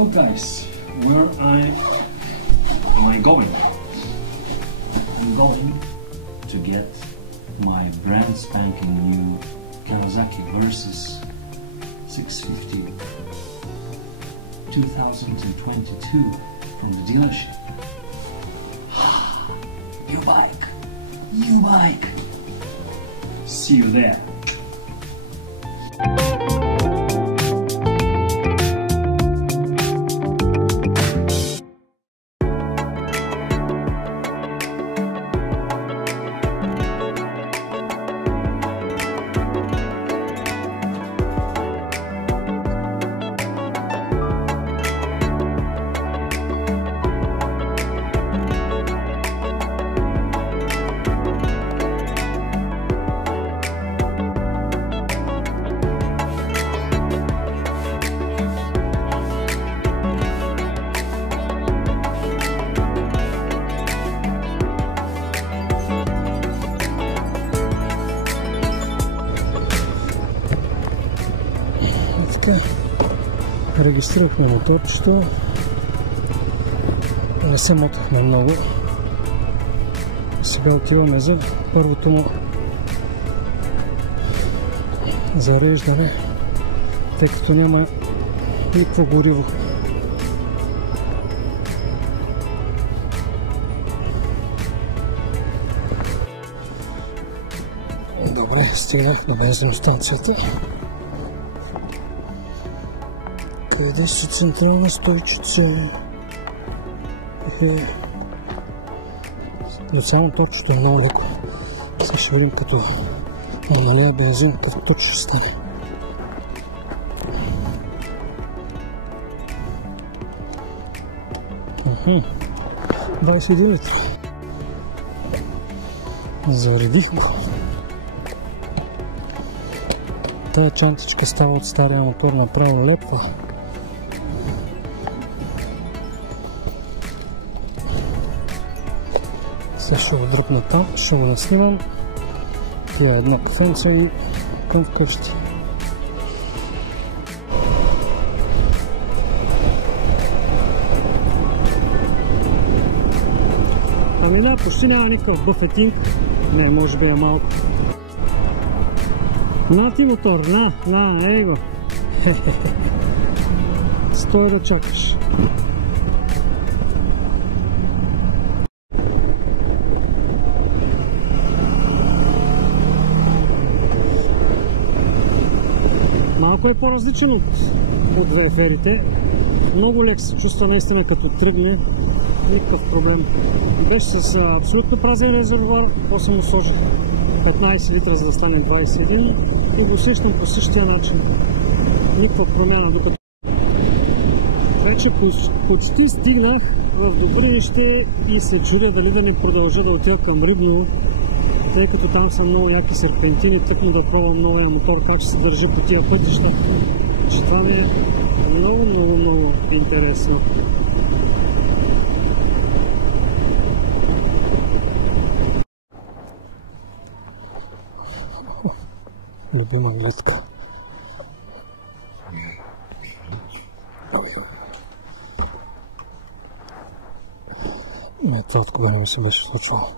So guys, where am I going? I'm going to get my brand spanking new Kawasaki Versys 650 2022 from the dealership. New bike! New bike! See you there! Регистрирахме моторчето, не се мотахме много. Сега отиваме за първото му зареждане, тъй като няма никакво гориво. Добре, стигнах до бензиностанцията. Къде си централна стойчица? Но само торчето е много леко. Сега ще видим като му налия бензин, какъв точ ще стане. 21 литра. Заредих го. Тая чантичка става от стария мотор направо лепва. Сега ще го дръпна там, ще го наснимам. Пия едно кафенце и към вкъщи. Ами да, почти няма никакъв бъфетинг. Не, може би е малко. На ти мотор, ей го. Стой да чакаш. Малко е по-различен от VFR-ите. Много лек се чувства наистина като тръгне. Никакъв проблем. Беше с абсолютно празен резервоар, после му сложих 15 литра, за да стане 21 и го усещам по същия начин. Никаква промяна, докато вече почти стигнах в Добринище и се чудя дали да не продължа да отида към Рибново, тъй като там са много яки серпентини, тъкмо да пробвам новия мотор, как ще се държи по тия пътища. Че това ми е много интересно. Любима гледка. Това от кога не ми се беше случвало.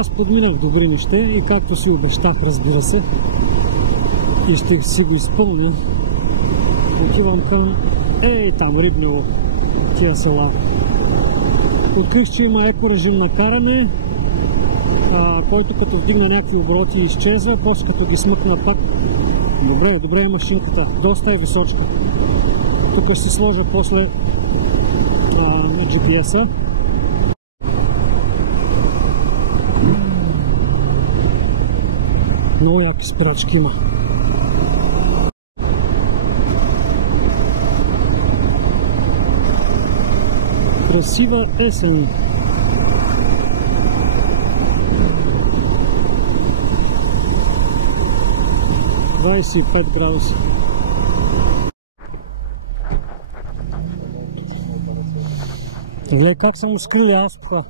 Аз подминах Добринище и както си обещах, разбира се, и ще си го изпълня, отивам към там Рибново, тия села. Открих, че има екорежим на каране, който като вдигна някакви обороти изчезва, после като ги смъкна пак Добре, добре е машинката. Доста е височка. Тук ще се сложа после GPS-а. Много яки спирачки има. Красива есен. – 25 градуса. Гледай как са му скрили ауспуха.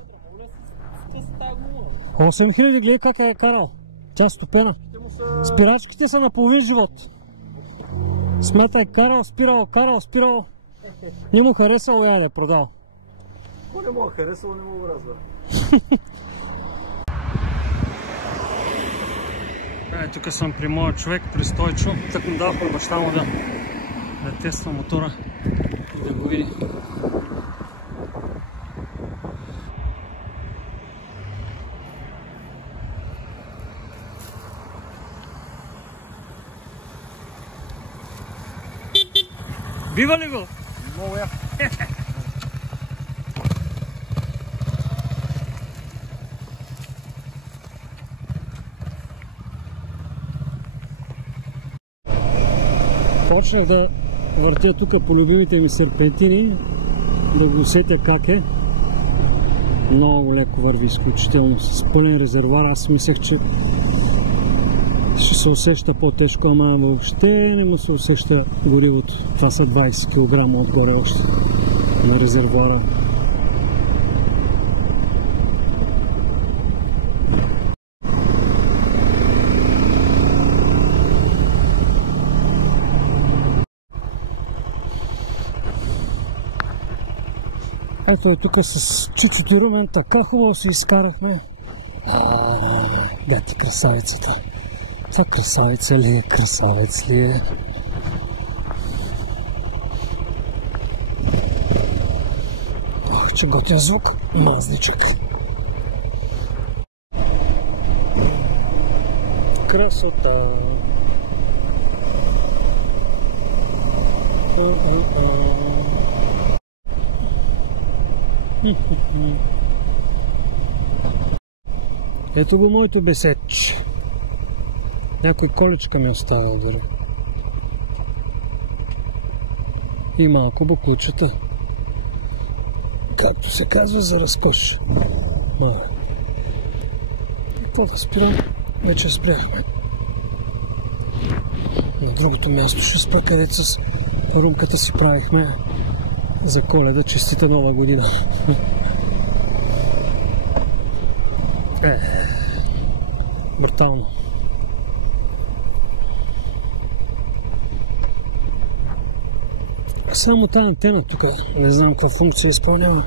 8000, гледай как е карал. Тя е стопена. Спирачките са на половин живот. Смятай, карал, спирал. Не му харесало, я да е продал. Ако не му харесало, не му го разбира. Тук съм при моя човек, при Стойчо. Так му дадох баща му да тества мотора и да го види. Бива ли го? Много я. Почнах да въртя тук по любимите ми серпентини, да го усетя как е. Много леко върви, изключително, с пълен резервуар. Аз мислех, че ще се усеща по-тежко, ама въобще не му се усеща горивото. Това са 20 кг отгоре още на резервуара. Ето и тук с Чичото и Румен така хубаво си изкарахме. Да ти красавицата. Тя красавица ли е? Красавец ли е? Ох, че готин звук. Мазничък. Красота. Ето го моето бесеч. Някой колечка ми остава дори. И малко буклучета. Както се казва, за разкош. Какво да спирам? Вече спряхме. На другото място ще спра, където с румката си правихме за Коледа. Честита Нова година! Брутално. Само тази антена тук, не знам каква функция изпълнява.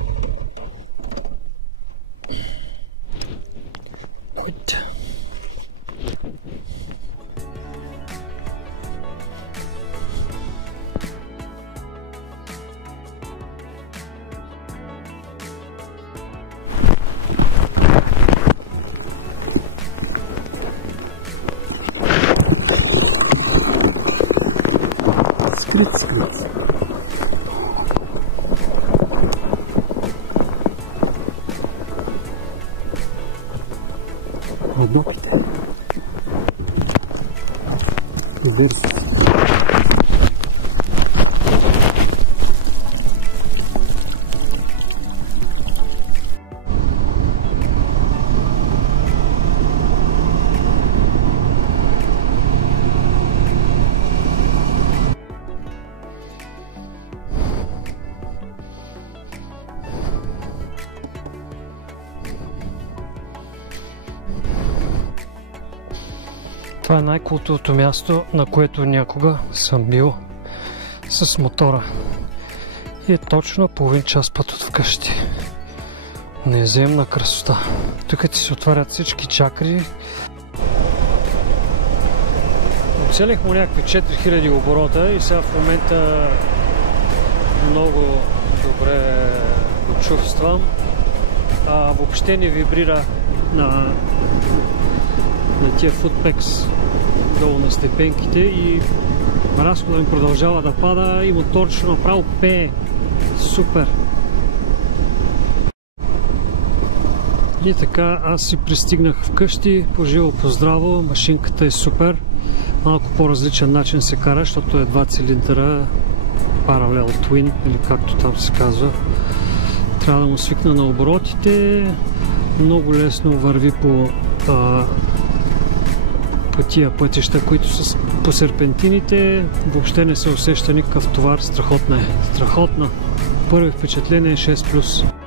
Скрит. Родопите. Дърси. Това е най-култовото място, на което някога съм бил с мотора. И е точно половин час път от вкъщи. Неземна красота. Тук ти се отварят всички чакри. Оцелих му някакви 4000 оборота и сега в момента много добре го чувствам. Въобще не вибрира на тия Footpex долу на степенките и разходът ми продължава да пада и моторчето направо пее. Супер! И така, аз си пристигнах вкъщи, поживо поздраво, машинката е супер. Малко по-различен начин се кара, защото е 2 цилиндъра, Parallel Twin, или както там се казва. Трябва да му свикна на оборотите, много лесно върви по тия пътища, които са по серпентините. Въобще не се усеща никакъв товар, страхотна е. Страхотна! Първи впечатление е 6+.